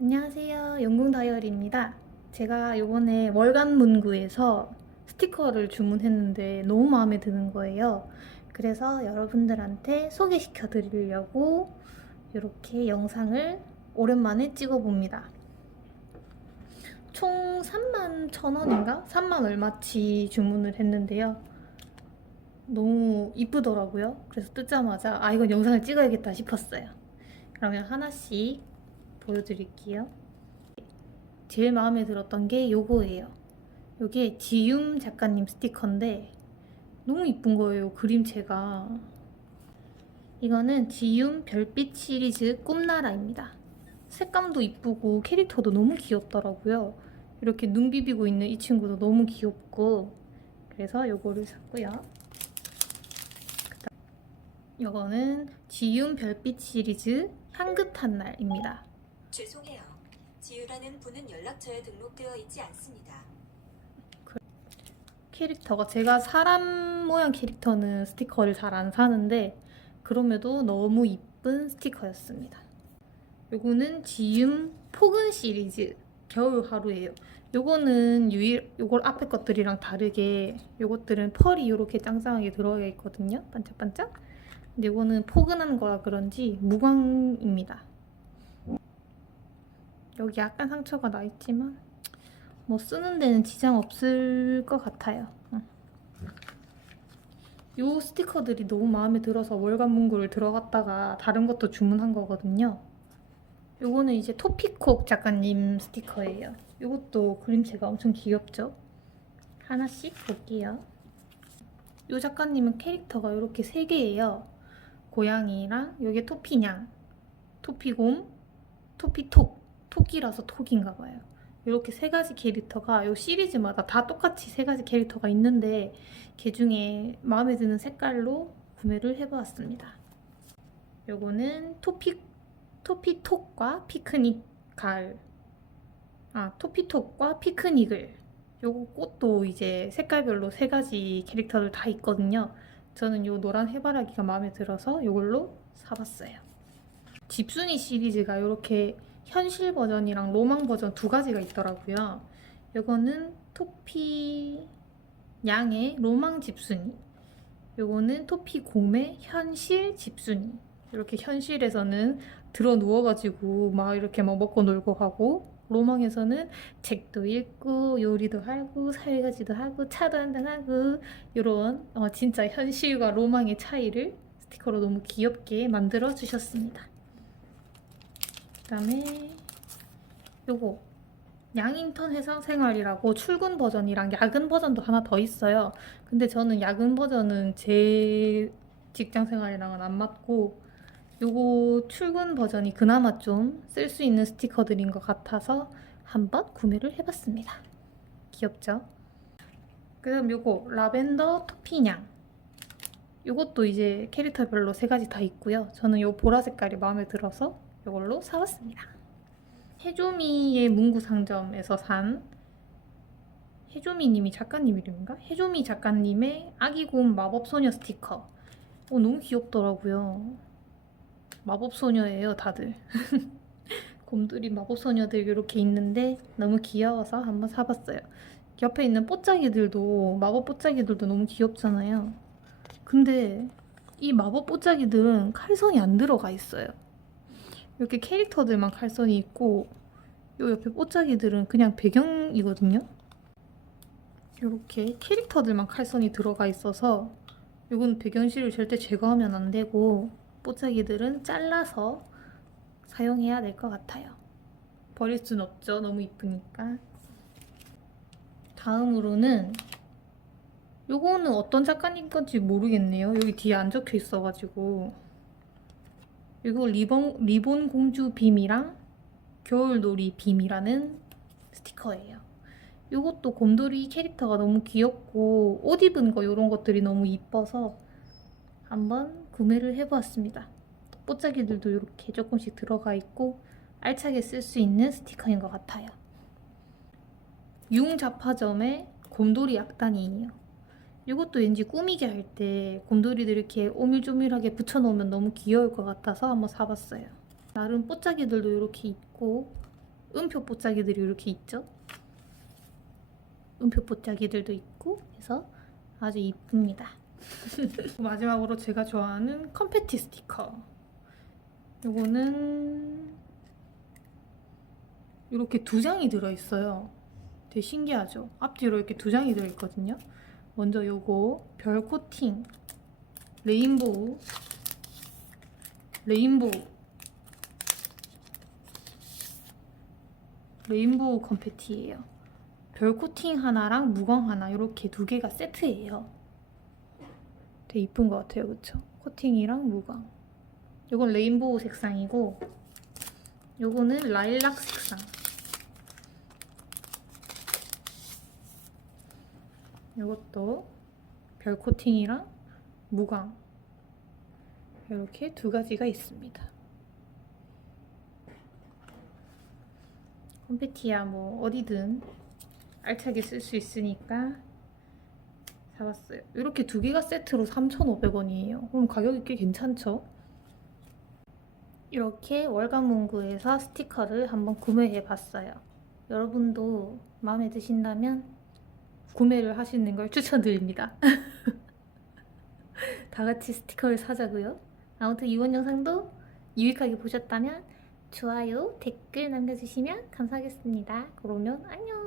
안녕하세요. 영궁 다이어리입니다. 제가 요번에 월간 문구에서 스티커를 주문했는데 너무 마음에 드는 거예요. 그래서 여러분들한테 소개시켜 드리려고 이렇게 영상을 오랜만에 찍어 봅니다. 총 3만 천 원인가? 3만 얼마치 주문을 했는데요. 너무 이쁘더라고요. 그래서 뜯자마자 아 이건 영상을 찍어야겠다 싶었어요. 그러면 하나씩 보여드릴게요. 제일 마음에 들었던 게 요거예요. 요게 지읒 작가님 스티커인데 너무 이쁜 거예요. 그림체가. 이거는 지읒 별빛 시리즈 꿈나라입니다. 색감도 이쁘고 캐릭터도 너무 귀엽더라고요. 이렇게 눈 비비고 있는 이 친구도 너무 귀엽고 그래서 요거를 샀고요. 요거는 지읒 별빛 시리즈 향긋한 날입니다. 죄송해요. 지유라는 분은 연락처에 등록되어 있지 않습니다. 캐릭터가 제가 사람 모양 캐릭터는 스티커를 잘 안 사는데 그럼에도 너무 이쁜 스티커였습니다. 요거는 지읒 포근 시리즈 겨울 하루예요. 요거는 유일 요걸 앞에 것들이랑 다르게 요것들은 펄이 이렇게 짱짱하게 들어가 있거든요. 반짝반짝. 근데 요거는 포근한 거라 그런지 무광입니다. 여기 약간 상처가 나 있지만 뭐 쓰는 데는 지장 없을 것 같아요. 응. 요 스티커들이 너무 마음에 들어서 월간 문구를 들어갔다가 다른 것도 주문한 거거든요. 요거는 이제 토피콕 작가님 스티커예요. 요것도 그림체가 엄청 귀엽죠? 하나씩 볼게요. 요 작가님은 캐릭터가 이렇게 세 개예요. 고양이랑 요게 토피냥, 토피곰, 토피톡. 토끼라서 톡인가 봐요. 이렇게 세 가지 캐릭터가 요 시리즈마다 다 똑같이 세 가지 캐릭터가 있는데 그 중에 마음에 드는 색깔로 구매를 해보았습니다. 요거는 토피 토피톡과 피크닉 가을 아 토피톡과 피크닉을 요거 꽃도 이제 색깔별로 세 가지 캐릭터를 다 있거든요. 저는 요 노란 해바라기가 마음에 들어서 요걸로 사봤어요. 집순이 시리즈가 이렇게 현실 버전이랑 로망 버전 두 가지가 있더라고요. 이거는 토피 양의 로망 집순이. 요거는 토피 곰의 현실 집순이. 이렇게 현실에서는 들어 누워가지고 막 이렇게 막 먹고 놀고 하고 로망에서는 책도 읽고 요리도 하고 설거지도 하고 차도 한잔 하고 이런 어, 진짜 현실과 로망의 차이를 스티커로 너무 귀엽게 만들어 주셨습니다. 그다음에 요거 양인턴 회사 생활이라고 출근 버전이랑 야근 버전도 하나 더 있어요. 근데 저는 야근 버전은 제 직장 생활이랑은 안 맞고 요거 출근 버전이 그나마 좀 쓸 수 있는 스티커들인 것 같아서 한번 구매를 해봤습니다. 귀엽죠? 그 다음 요거 라벤더 토피냥 요것도 이제 캐릭터별로 세 가지 다 있고요. 저는 요 보라 색깔이 마음에 들어서 이걸로 사왔습니다. 해조미의 문구 상점에서 산 해조미님이 작가님 이름인가? 해조미 작가님의 아기곰 마법소녀 스티커. 어, 너무 귀엽더라고요. 마법소녀예요, 다들. 곰들이 마법소녀들 이렇게 있는데 너무 귀여워서 한번 사봤어요. 옆에 있는 뽀짝이들도 마법 뽀짝이들도 너무 귀엽잖아요. 근데 이 마법 뽀짝이들은 칼선이 안 들어가 있어요. 이렇게 캐릭터들만 칼선이 있고 요 옆에 뽀짝이들은 그냥 배경이거든요. 이렇게 캐릭터들만 칼선이 들어가 있어서 이건 배경실을 절대 제거하면 안 되고 뽀짝이들은 잘라서 사용해야 될 것 같아요. 버릴 순 없죠. 너무 이쁘니까. 다음으로는 요거는 어떤 작가님 건지 모르겠네요. 여기 뒤에 안 적혀 있어가지고 이거 리본, 리본 공주 빔이랑 겨울놀이 빔이라는 스티커예요. 이것도 곰돌이 캐릭터가 너무 귀엽고 옷 입은 거 이런 것들이 너무 이뻐서 한번 구매를 해보았습니다. 뽀짝이들도 이렇게 조금씩 들어가 있고 알차게 쓸 수 있는 스티커인 것 같아요. 융자파점의 곰돌이 약단이에요. 이것도 왠지 꾸미게 할 때 곰돌이들 이렇게 오밀조밀하게 붙여놓으면 너무 귀여울 것 같아서 한번 사봤어요. 나름 뽀짝이들도 이렇게 있고 음표 뽀짝이들이 이렇게 있죠. 음표 뽀짝이들도 있고 해서 아주 이쁩니다. 마지막으로 제가 좋아하는 컴패티 스티커. 요거는 이렇게 두 장이 들어있어요. 되게 신기하죠? 앞뒤로 이렇게 두 장이 들어있거든요. 먼저 요거 별 코팅 레인보우 레인보우 레인보우 컴패티예요. 별 코팅 하나랑 무광 하나 이렇게 두 개가 세트예요. 되게 이쁜 것 같아요, 그쵸? 코팅이랑 무광. 요건 레인보우 색상이고 요거는 라일락 색상. 요것도 별 코팅이랑 무광 이렇게 두 가지가 있습니다. 컴패티야 뭐 어디든 알차게 쓸 수 있으니까 사봤어요. 이렇게 두 개가 세트로 3,500원이에요. 그럼 가격이 꽤 괜찮죠? 이렇게 월간 문구에서 스티커를 한번 구매해 봤어요. 여러분도 마음에 드신다면 구매를 하시는 걸 추천드립니다. 다 같이 스티커를 사자고요. 아무튼 이번 영상도 유익하게 보셨다면 좋아요, 댓글 남겨주시면 감사하겠습니다. 그러면 안녕!